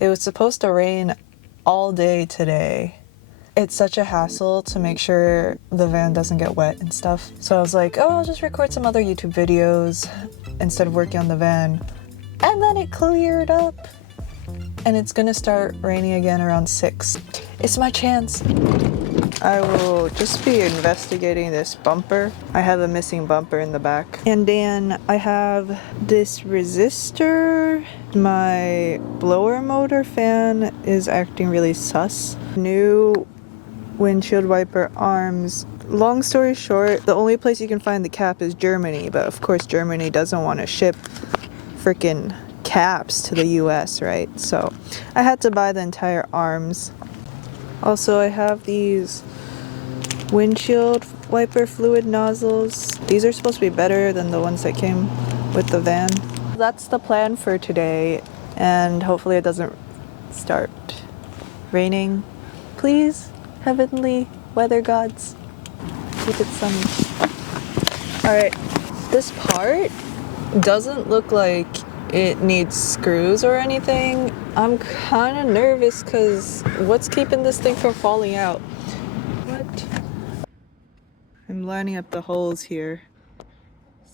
It was supposed to rain all day today. It's such a hassle to make sure the van doesn't get wet and stuff. So I was like, oh, I'll just record some other YouTube videos instead of working on the van. And then it cleared up. And it's gonna start raining again around 6. It's my chance. I will just be investigating this bumper. I have a missing bumper in the back. And then I have this resistor. My blower motor fan is acting really sus. New windshield wiper arms. Long story short, the only place you can find the cap is Germany, but of course Germany doesn't want to ship freaking caps to the US, right? So I had to buy the entire arms. Also, I have these windshield wiper fluid nozzles. These are supposed to be better than the ones that came with the van. That's the plan for today, and hopefully it doesn't start raining. Please, heavenly weather gods, keep it sunny. Alright, this part doesn't look like it needs screws or anything. I'm kind of nervous because what's keeping this thing from falling out? What? I'm lining up the holes here.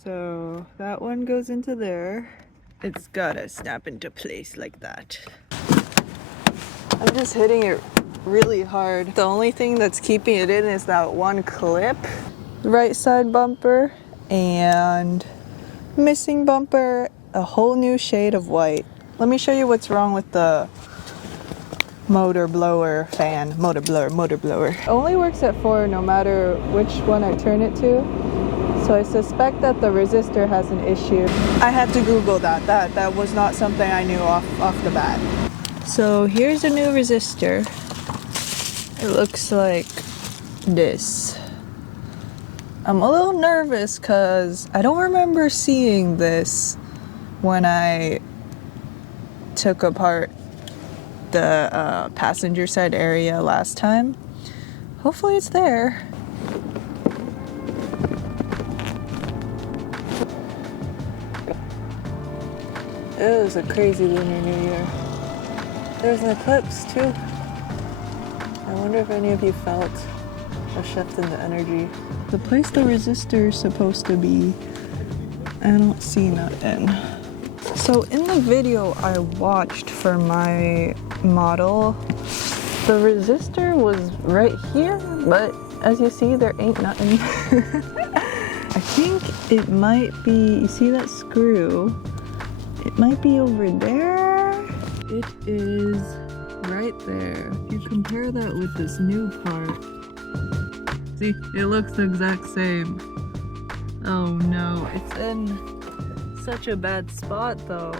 So that one goes into there. It's gotta snap into place like that. I'm just hitting it really hard. The only thing that's keeping it in is that one clip. Right side bumper and missing bumper. A whole new shade of white. Let me show you what's wrong with the motor blower fan. Motor blower. It only works at 4 no matter which one I turn it to. So I suspect that the resistor has an issue. I had to Google that. That was not something I knew off the bat. So here's a new resistor. It looks like this. I'm a little nervous because I don't remember seeing this when I took apart the passenger side area last time. Hopefully it's there. It was a crazy Lunar New Year. There's an eclipse too. I wonder if any of you felt a shift in the energy. The place the resistor is supposed to be, I don't see nothing. So in the video I watched for my model, the resistor was right here, but as you see, there ain't nothing. I think it might be, you see that screw? It might be over there. It is right there. If you compare that with this new part, see, it looks the exact same. Oh no, it's in such a bad spot though.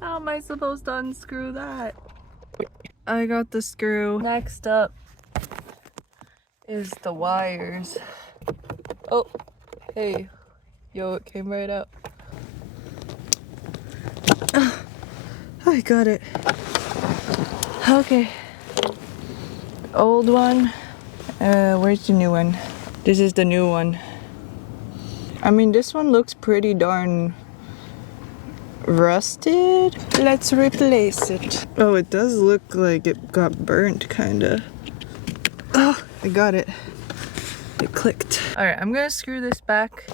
How am I supposed to unscrew that? I got the screw. Next up is the wires. Oh, hey. Yo, it came right out. I got it. Okay. Old one. Where's the new one? This is the new one. I mean, this one looks pretty darn rusted. Let's replace it. Oh, it does look like it got burnt, kinda. Oh, I got it. It clicked. Alright, I'm gonna screw this back.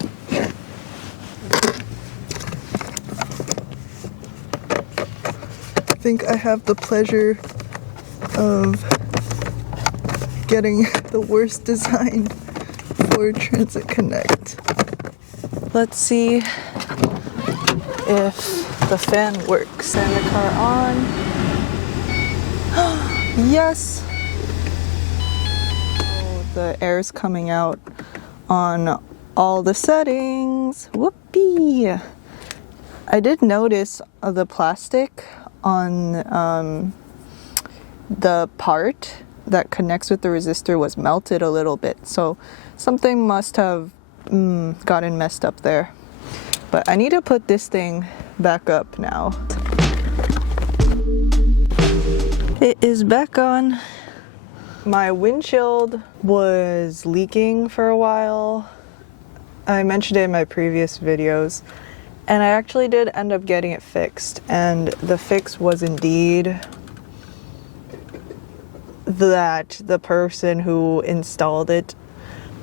I think I have the pleasure of getting the worst design for Transit Connect. Let's see if the fan works. Turn the car on. Yes! Oh, the air's coming out on all the settings. Whoopee! I did notice the plastic on the part that connects with the resistor was melted a little bit, so something must have gotten messed up there. But I need to put this thing back up now. It is back on. My windshield was leaking for a while. I mentioned it in my previous videos, And I actually did end up getting it fixed, and the fix was indeed that the person who installed it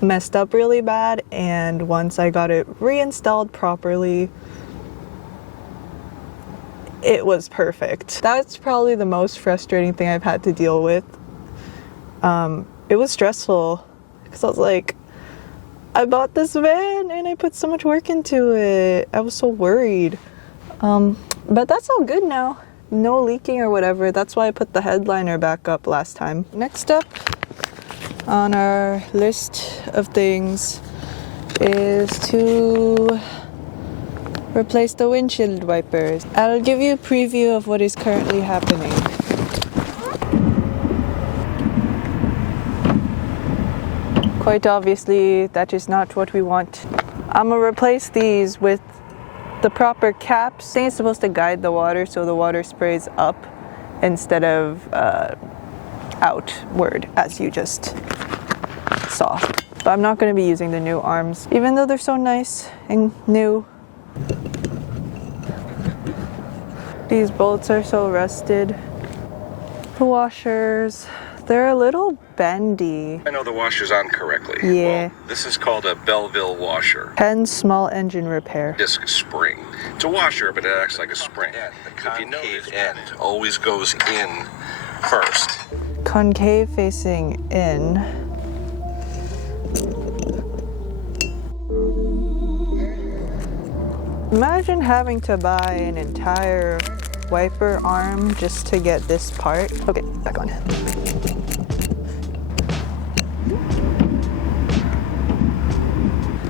messed up really bad, and once I got it reinstalled properly, it was perfect. That's probably the most frustrating thing I've had to deal with. It was stressful because I was like, I bought this van and I put so much work into it. I was so worried. But that's all good now. No leaking or whatever. That's why I put the headliner back up last time. Next up on our list of things is to replace the windshield wipers. I'll give you a preview of what is currently happening. Quite obviously, that is not what we want. I'm gonna replace these with the proper caps. I think it's supposed to guide the water so the water sprays up instead of outward, as you just saw. But I'm not gonna be using the new arms, even though they're so nice and new. These bolts are so rusted. The washers, they're a little bendy. I know the washer's on correctly. Yeah. Well, this is called a Belleville washer. Penn small engine repair. Disc spring. It's a washer, but it acts like a spring. The concave end always goes in first. Concave facing in. Imagine having to buy an entire wiper arm just to get this part. Okay, back on.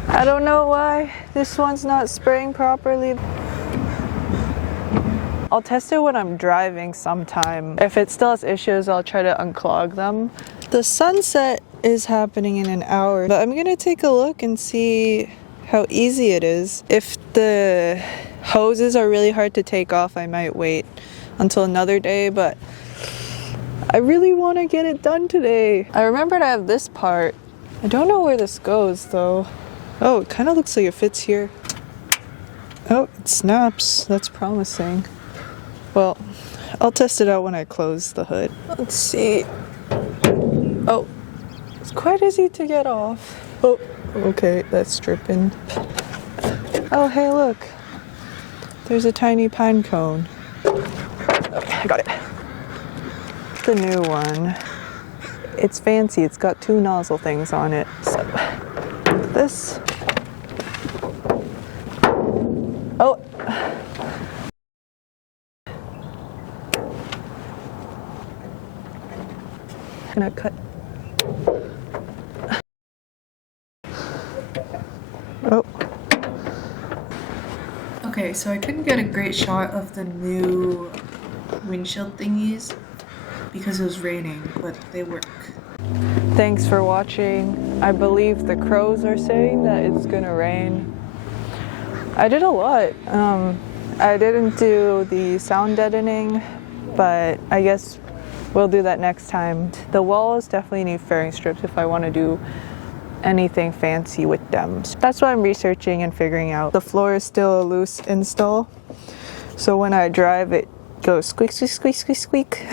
I don't know why this one's not spraying properly. I'll test it when I'm driving sometime. If it still has issues, I'll try to unclog them. The sunset is happening in an hour, but I'm gonna take a look and see how easy it is. If the hoses are really hard to take off, I might wait until another day, but I really want to get it done today. I remembered I have this part. I don't know where this goes though. Oh, it kind of looks like it fits here. Oh, it snaps. That's promising. Well, I'll test it out when I close the hood. Let's see. Oh, it's quite easy to get off. Oh, okay, that's dripping. Oh, hey, look. There's a tiny pine cone. Okay, I got it. The new one. It's fancy. It's got two nozzle things on it. So, this. Oh. Gonna cut. Oh. Okay, so I couldn't get a great shot of the new windshield thingies because it was raining, but they work. Thanks for watching. I believe the crows are saying that it's gonna rain. I did a lot. I didn't do the sound deadening, but I guess we'll do that next time. The walls definitely need fairing strips if I want to do anything fancy with them. That's what I'm researching and figuring out. The floor is still a loose install, so when I drive it goes squeak, squeak, squeak, squeak, squeak.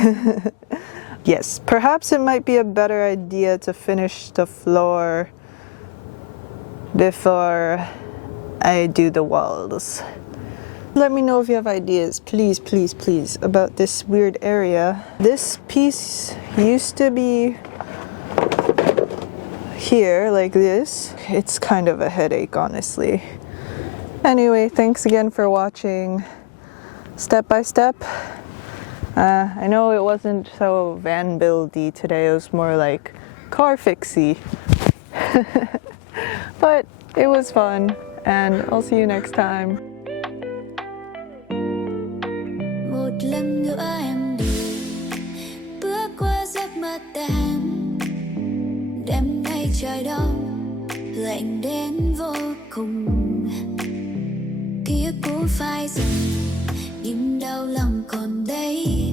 Yes, perhaps it might be a better idea to finish the floor before I do the walls. Let me know if you have ideas, please, please, please, about this weird area. This piece used to be here, like this. It's kind of a headache, honestly. Anyway, thanks again for watching Step by Step. I know it wasn't so van buildy today, it was more like car fixy. But it was fun, and I'll see you next time. Một lần nữa em đi bước qua giấc mơ tan, đêm nay trời đông lạnh đến vô cùng, ký ức cũ phai dần nhưng đau lòng còn đây.